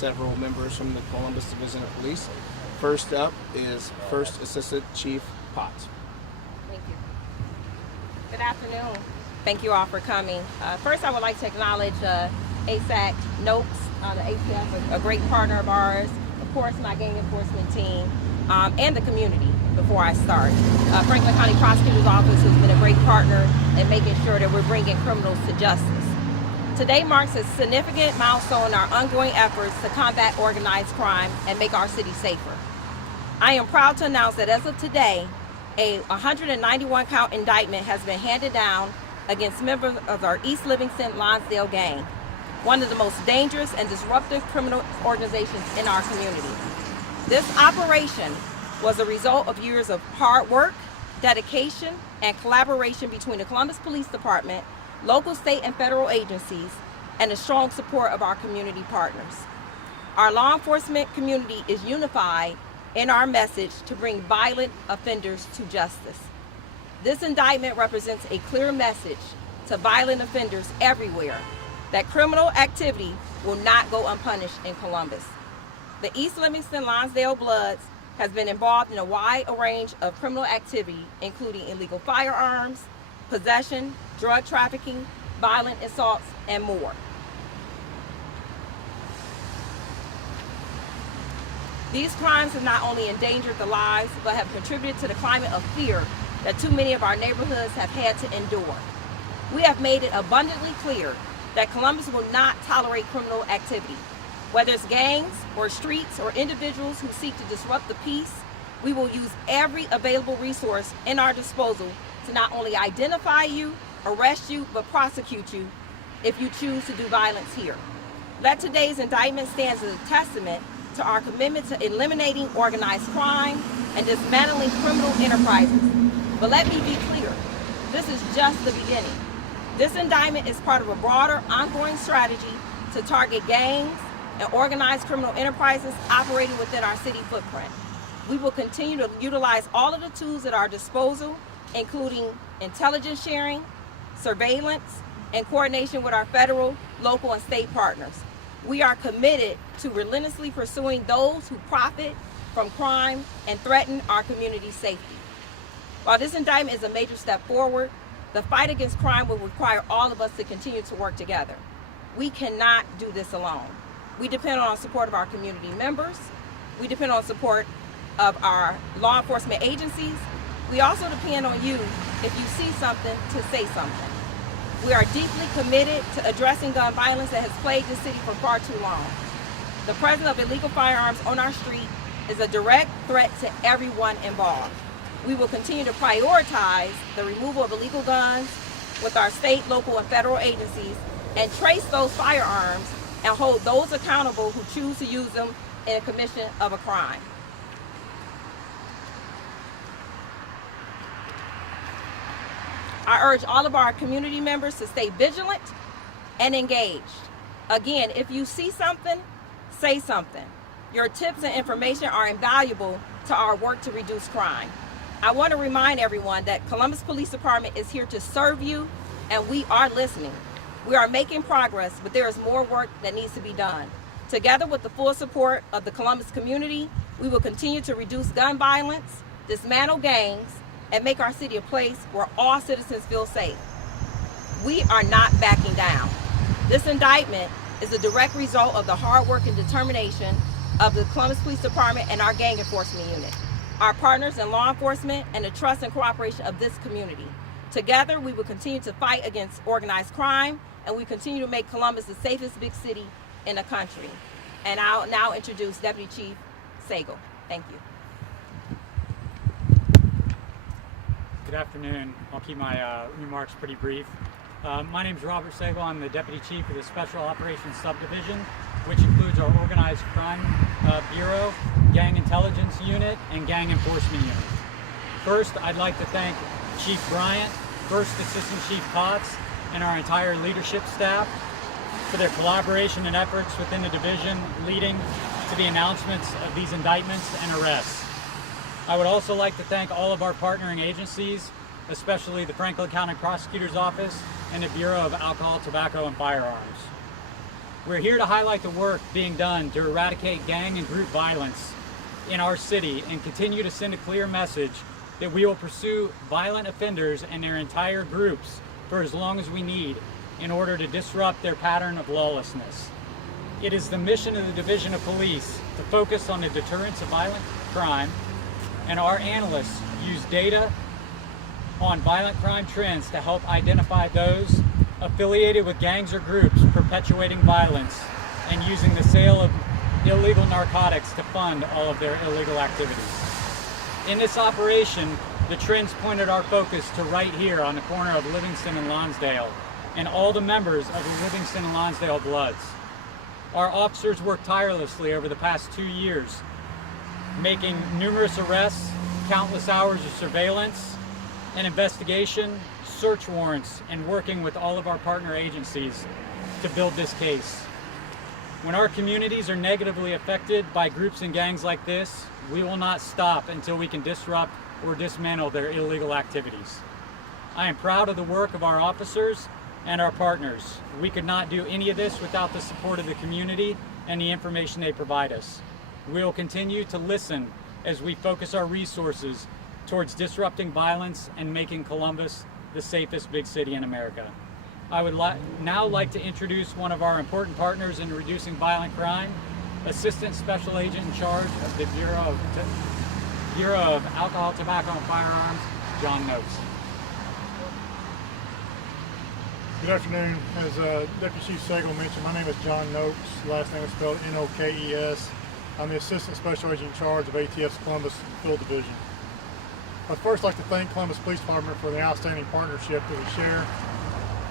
several members from the Columbus Division of Police. First up is First Assistant Chief Potts. Thank you. Good afternoon. Thank you all for coming. First, I would like to acknowledge ASAC Noakes, the ATF, a great partner of ours, of course, my gang enforcement team, and the community before I start. Franklin County Prosecutor's Office has been a great partner in making sure that we're bringing criminals to justice. Today marks a significant milestone in our ongoing efforts to combat organized crime and make our city safer. I am proud to announce that as of today, a 191-count indictment has been handed down against members of our East Livingston-Lonsdale gang, one of the most dangerous and disruptive criminal organizations in our community. This operation was a result of years of hard work, dedication, and collaboration between the Columbus Police Department, local, state, and federal agencies, and the strong support of our community partners. Our law enforcement community is unified in our message to bring violent offenders to justice. This indictment represents a clear message to violent offenders everywhere that criminal activity will not go unpunished in Columbus. The East Livingston-Lonsdale Bloods has been involved in a wide range of criminal activity, including illegal firearms, possession, drug trafficking, violent assaults, and more. These crimes have not only endangered the lives, but have contributed to the climate of fear that too many of our neighborhoods have had to endure. We have made it abundantly clear that Columbus will not tolerate criminal activity. Whether it's gangs or streets or individuals who seek to disrupt the peace, we will use every available resource in our disposal to not only identify you, arrest you, but prosecute you if you choose to do violence here. Let today's indictment stand as a testament to our commitment to eliminating organized crime and dismantling criminal enterprises. But let me be clear, this is just the beginning. This indictment is part of a broader, ongoing strategy to target gangs and organized criminal enterprises operating within our city footprint. We will continue to utilize all of the tools at our disposal, including intelligence sharing, surveillance, and coordination with our federal, local, and state partners. We are committed to relentlessly pursuing those who profit from crime and threaten our community safety. While this indictment is a major step forward, the fight against crime will require all of us to continue to work together. We cannot do this alone. We depend on the support of our community members. We depend on support of our law enforcement agencies. We also depend on you if you see something to say something. We are deeply committed to addressing gun violence that has plagued the city for far too long. The presence of illegal firearms on our street is a direct threat to everyone involved. We will continue to prioritize the removal of illegal guns with our state, local, and federal agencies and trace those firearms and hold those accountable who choose to use them in the commission of a crime. I urge all of our community members to stay vigilant and engaged. Again, if you see something, say something. Your tips and information are invaluable to our work to reduce crime. I want to remind everyone that Columbus Police Department is here to serve you, and we are listening. We are making progress, but there is more work that needs to be done. Together with the full support of the Columbus community, we will continue to reduce gun violence, dismantle gangs, and make our city a place where all citizens feel safe. We are not backing down. This indictment is a direct result of the hard work and determination of the Columbus Police Department and our gang enforcement unit, our partners in law enforcement, and the trust and cooperation of this community. Together, we will continue to fight against organized crime, and we continue to make Columbus the safest big city in the country. And I'll now introduce Deputy Chief Sagal. Thank you. Good afternoon. I'll keep my remarks pretty brief. My name is Robert Sagal. I'm the Deputy Chief of the Special Operations Subdivision, which includes our Organized Crime Bureau, Gang Intelligence Unit, and Gang Enforcement Unit. First, I'd like to thank Chief Bryant, First Assistant Chief Potts, and our entire leadership staff for their collaboration and efforts within the division leading to the announcements of these indictments and arrests. I would also like to thank all of our partnering agencies, especially the Franklin County Prosecutor's Office and the Bureau of Alcohol, Tobacco, and Firearms. We're here to highlight the work being done to eradicate gang and group violence in our city and continue to send a clear message that we will pursue violent offenders and their entire groups for as long as we need in order to disrupt their pattern of lawlessness. It is the mission of the Division of Police to focus on the deterrence of violent crime, and our analysts use data on violent crime trends to help identify those affiliated with gangs or groups perpetuating violence and using the sale of illegal narcotics to fund all of their illegal activities. In this operation, the trends pointed our focus to right here on the corner of Livingston and Lonsdale and all the members of the Livingston and Lonsdale Bloods. Our officers worked tirelessly over the past 2 years, making numerous arrests, countless hours of surveillance and investigation, search warrants, and working with all of our partner agencies to build this case. When our communities are negatively affected by groups and gangs like this, we will not stop until we can disrupt or dismantle their illegal activities. I am proud of the work of our officers and our partners. We could not do any of this without the support of the community and the information they provide us. We will continue to listen as we focus our resources towards disrupting violence and making Columbus the safest big city in America. I would now like to introduce one of our important partners in reducing violent crime, Assistant Special Agent in charge of the Bureau of Alcohol, Tobacco, and Firearms, John Noakes. Good afternoon. As Deputy Chief Segal mentioned, my name is John Noakes. Last name is spelled N-O-K-E-S. I'm the Assistant Special Agent in charge of ATF's Columbus Field Division. I'd first like to thank Columbus Police Department for the outstanding partnership that we share.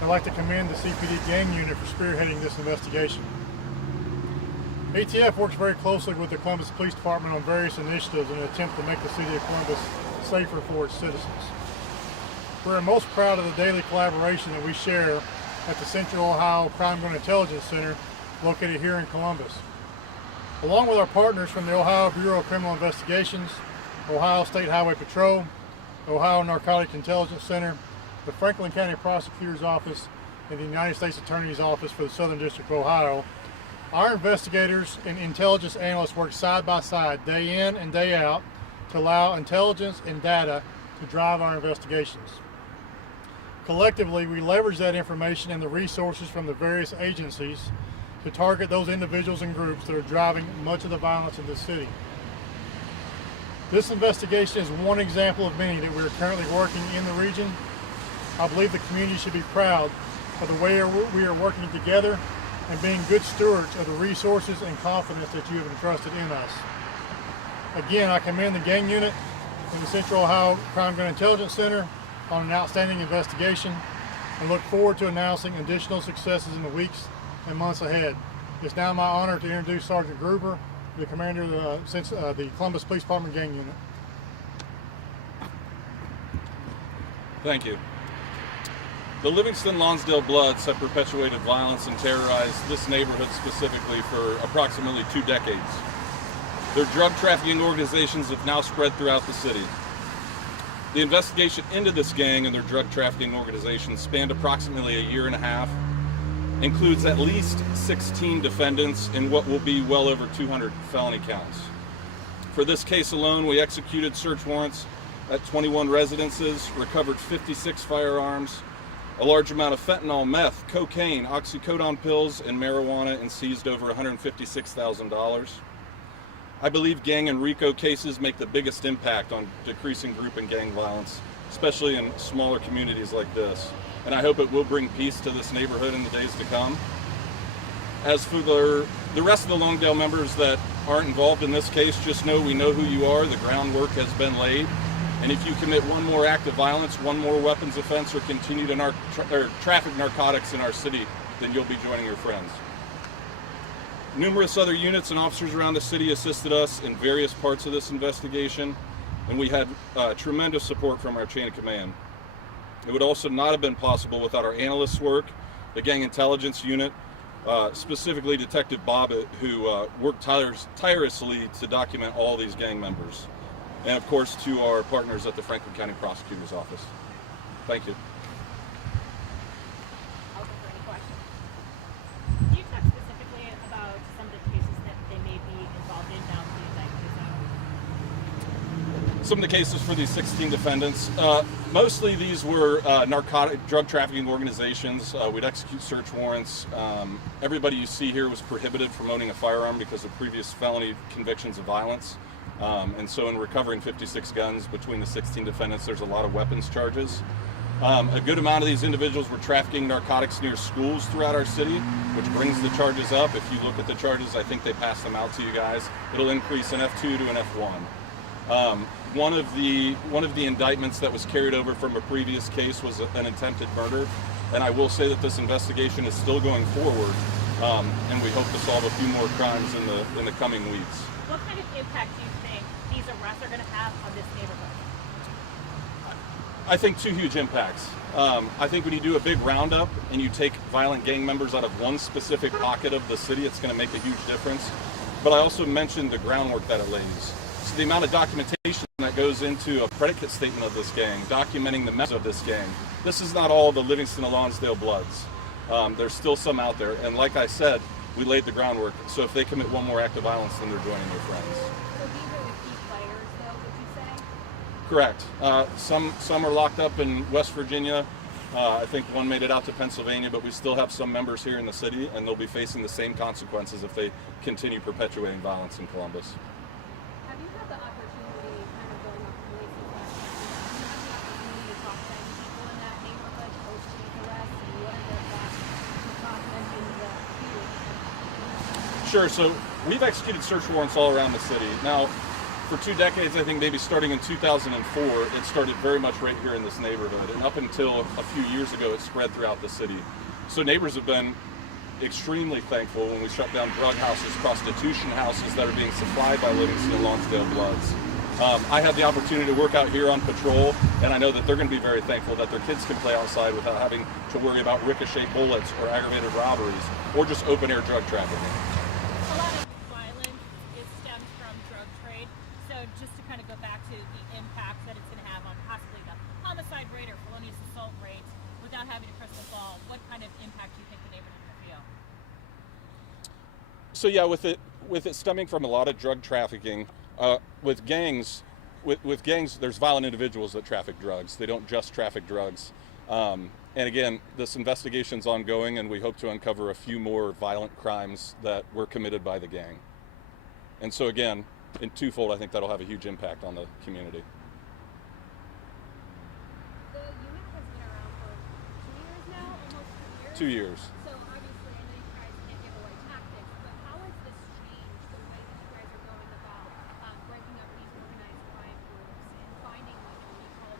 I'd like to commend the CPD gang unit for spearheading this investigation. ATF works very closely with the Columbus Police Department on various initiatives in an attempt to make the city of Columbus safer for its citizens. We're most proud of the daily collaboration that we share at the Central Ohio Crime Gun Intelligence Center located here in Columbus. Along with our partners from the Ohio Bureau of Criminal Investigations, Ohio State Highway Patrol, Ohio Narcotics Intelligence Center, the Franklin County Prosecutor's Office, and the United States Attorney's Office for the Southern District of Ohio, our investigators and intelligence analysts work side by side, day in and day out, to allow intelligence and data to drive our investigations. Collectively, we leverage that information and the resources from the various agencies to target those individuals and groups that are driving much of the violence in this city. This investigation is one example of many that we're currently working in the region. I believe the community should be proud of the way we are working together and being good stewards of the resources and confidence that you have entrusted in us. Again, I commend the gang unit in the Central Ohio Crime Gun Intelligence Center on an outstanding investigation and look forward to announcing additional successes in the weeks and months ahead. It's now my honor to introduce Sergeant Gruber, the commander of the Columbus Police Department Gang Unit. Thank you. The Livingston-Lonsdale Bloods have perpetuated violence and terrorized this neighborhood specifically for approximately 2 decades. Their drug trafficking organizations have now spread throughout the city. The investigation into this gang and their drug trafficking organization spanned approximately a year and a half, includes at least 16 defendants and what will be well over 200 felony counts. For this case alone, we executed search warrants at 21 residences, recovered 56 firearms, a large amount of fentanyl, meth, cocaine, oxycodone pills, and marijuana, and seized over $156,000. I believe gang and RICO cases make the biggest impact on decreasing group and gang violence, especially in smaller communities like this. And I hope it will bring peace to this neighborhood in the days to come. As for the rest of the Longdale members that aren't involved in this case, just know we know who you are, the groundwork has been laid. And if you commit one more act of violence, one more weapons offense, or continue to traffic narcotics in our city, then you'll be joining your friends. Numerous other units and officers around the city assisted us in various parts of this investigation, and we had tremendous support from our chain of command. It would also not have been possible without our analysts' work, the gang intelligence unit, specifically Detective Bobbitt, who worked tirelessly to document all these gang members. And of course to our partners at the Franklin County Prosecutor's Office. Thank you. Open for any questions. Can you talk specifically some of the cases for these 16 defendants. Mostly these were narcotic drug trafficking organizations. We'd execute search warrants. Everybody you see here was prohibited from owning a firearm because of previous felony convictions of violence. And so in recovering 56 guns between the 16 defendants, there's a lot of weapons charges. A good amount of these individuals were trafficking narcotics near schools throughout our city, which brings the charges up. If you look at the charges, I think they passed them out to you guys. It'll increase an F2 to an F1. One of the indictments that was carried over from a previous case was an attempted murder, and I will say that this investigation is still going forward, and we hope to solve a few more crimes in the coming weeks. What kind of impact do you think these arrests are going to have on this neighborhood? I think two huge impacts. I think when you do a big roundup and you take violent gang members out of one specific pocket of the city, it's going to make a huge difference. But I also mentioned the groundwork that it lays. So the amount of documentation that goes into a predicate statement of this gang, documenting the members of this gang. This is not all the Livingston and Lonsdale Bloods. There's still some out there. And like I said, we laid the groundwork. So if they commit one more act of violence, then they're joining their friends. So these are the key players, though, would you say? Correct. Some are locked up in West Virginia. I think one made it out to Pennsylvania, but we still have some members here in the city, and they'll be facing the same consequences if they continue perpetuating violence in Columbus. Have you had the opportunity, kind of going off the police have you had the opportunity to talk to any people in that neighborhood post these arrests, and what are their thoughts? You mentioned the fear. Sure. So we've executed search warrants all around the city. Now, for 2 decades, I think maybe starting in 2004, it started very much right here in this neighborhood. And up until a few years ago, it spread throughout the city. So neighbors have been extremely thankful when we shut down drug houses, prostitution houses that are being supplied by Livingston and Lonsdale Bloods. I had the opportunity to work out here on patrol, and I know that they're going to be very thankful that their kids can play outside without having to worry about ricochet bullets or aggravated robberies or just open-air drug trafficking. A lot of violence stems from drug trade. So just to kind of go back to the impact that it's going to have on possibly the homicide rate or felonious assault rate, without having a crystal ball, what kind of impact do you think the neighborhood will feel? So yeah, with it stemming from a lot of drug trafficking, with gangs, there's violent individuals that traffic drugs. They don't just traffic drugs. And again, this investigation's ongoing, and we hope to uncover a few more violent crimes that were committed by the gang. And so again, in twofold, I think that'll have a huge impact on the community. The unit has been around for 2 years now, almost 2 2 years. years. So obviously, I know you guys can't give away tactics, but how has this changed the way that you guys are going about breaking up these organized crime groups and finding what we call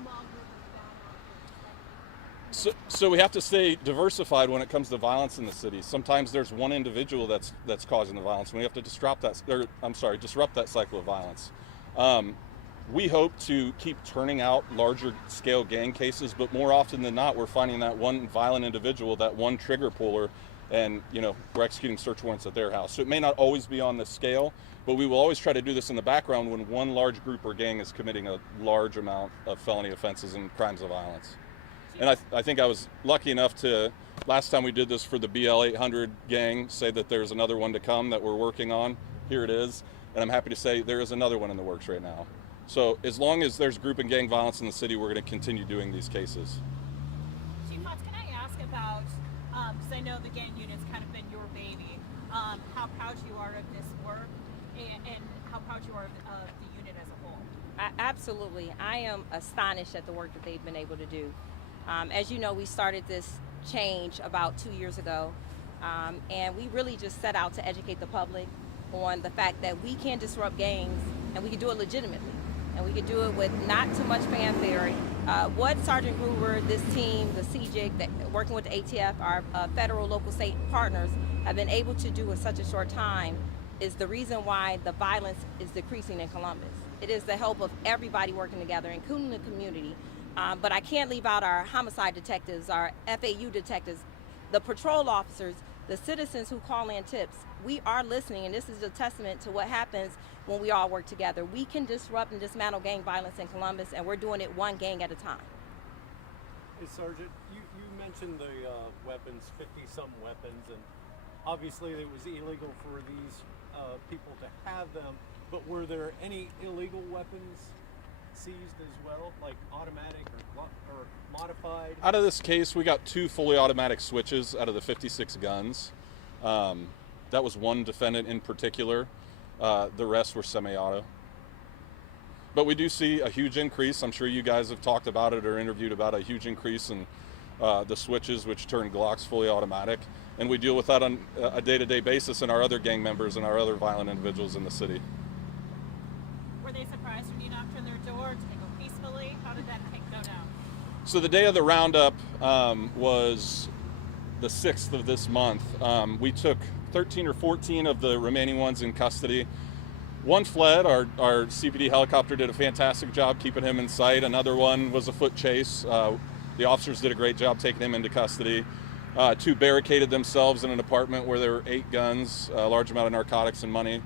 small groups of bad actors? So we have to stay diversified when it comes to violence in the city. Sometimes there's one individual that's causing the violence, and we have to disrupt that cycle of violence. We hope to keep turning out larger scale gang cases, but more often than not, we're finding that one violent individual, that one trigger puller, and we're executing search warrants at their house. So it may not always be on this scale, but we will always try to do this in the background when one large group or gang is committing a large amount of felony offenses and crimes of violence. And I think I was lucky enough to, last time we did this for the BL 800 gang, say that there's another one to come that we're working on. Here it is. And I'm happy to say there is another one in the works right now. So as long as there's group and gang violence in the city, we're going to continue doing these cases. Chief Potts, can I ask about, because I know the gang unit's kind of been your baby, how proud you are of this work and how proud you are of the unit as a whole? Absolutely. I am astonished at the work that they've been able to do. As you know, we started this change about 2 years ago, and we really just set out to educate the public on the fact that we can disrupt gangs, and we can do it legitimately, and we can do it with not too much fanfare. What Sergeant Gruber, this team, the CJIC, working with the ATF, our federal, local, state partners, have been able to do in such a short time is the reason why the violence is decreasing in Columbus. It is the help of everybody working together, including the community. But I can't leave out our homicide detectives, our FAU detectives, the patrol officers, the citizens who call in tips. We are listening, and this is a testament to what happens when we all work together. We can disrupt and dismantle gang violence in Columbus, and we're doing it one gang at a time. Hey, Sergeant, you mentioned the weapons, 50-some weapons, and obviously it was illegal for these people to have them, but were there any illegal weapons seized as well, like automatic or modified? Out of this case, we got 2 fully automatic switches out of the 56 guns. That was one defendant in particular. The rest were semi-auto. But we do see a huge increase. I'm sure you guys have talked about it or interviewed about a huge increase in the switches, which turn Glocks fully automatic. And we deal with that on a day-to-day basis in our other gang members and our other violent individuals in the city. Were they surprised when you knocked on their door? Did they go peacefully? How did that go down? So the day of the roundup was the 6th of this month. We took 13 or 14 of the remaining ones in custody. One fled. Our CPD helicopter did a fantastic job keeping him in sight. Another one was a foot chase. The officers did a great job taking him into custody. 2 barricaded themselves in an apartment where there were 8 guns, a large amount of narcotics and money.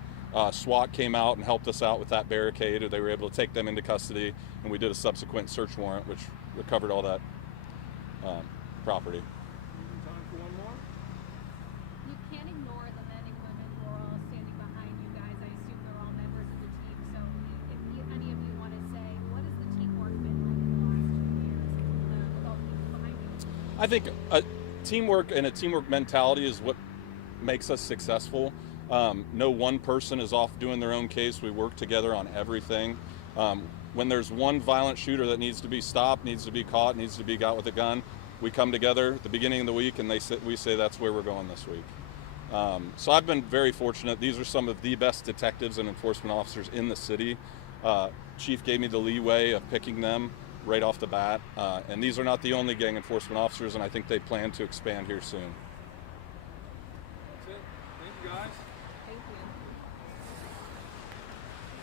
SWAT came out and helped us out with that barricade. They were able to take them into custody, and we did a subsequent search warrant, which recovered all that property. Time for one more? You can't ignore the men and women who are all standing behind you guys. I assume they're all members of the team. So if any of you want to say, what has the teamwork been like in the last 2 years with all the people behind you? I think teamwork and a teamwork mentality is what makes us successful. No one person is off doing their own case. We work together on everything. When there's one violent shooter that needs to be stopped, needs to be caught, needs to be got with a gun, we come together at the beginning of the week and we say that's where we're going this week. So I've been very fortunate. These are some of the best detectives and enforcement officers in the city. Chief gave me the leeway of picking them right off the bat. And these are not the only gang enforcement officers, and I think they plan to expand here soon. That's it. Thank you, guys. Thank you.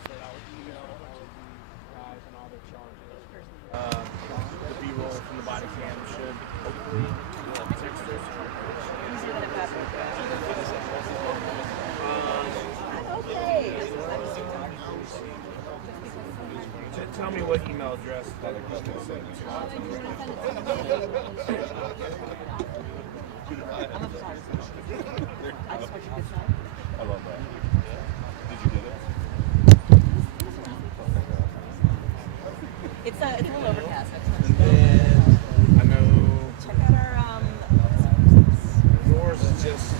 Said I would email all of the guys and all their charges. The B-roll from the body cam should hopefully text those charges. Easier than it happened. Okay. Tell me what email address that it was going to send it to. I love that. Did you get it? It's a little overcast. And then I know Check out our yours is just.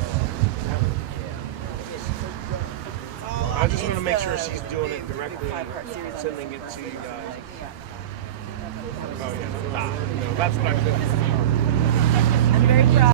I just want to make sure she's doing it directly and sending it to you guys. Oh yeah, no, that's what I feel. I'm very proud.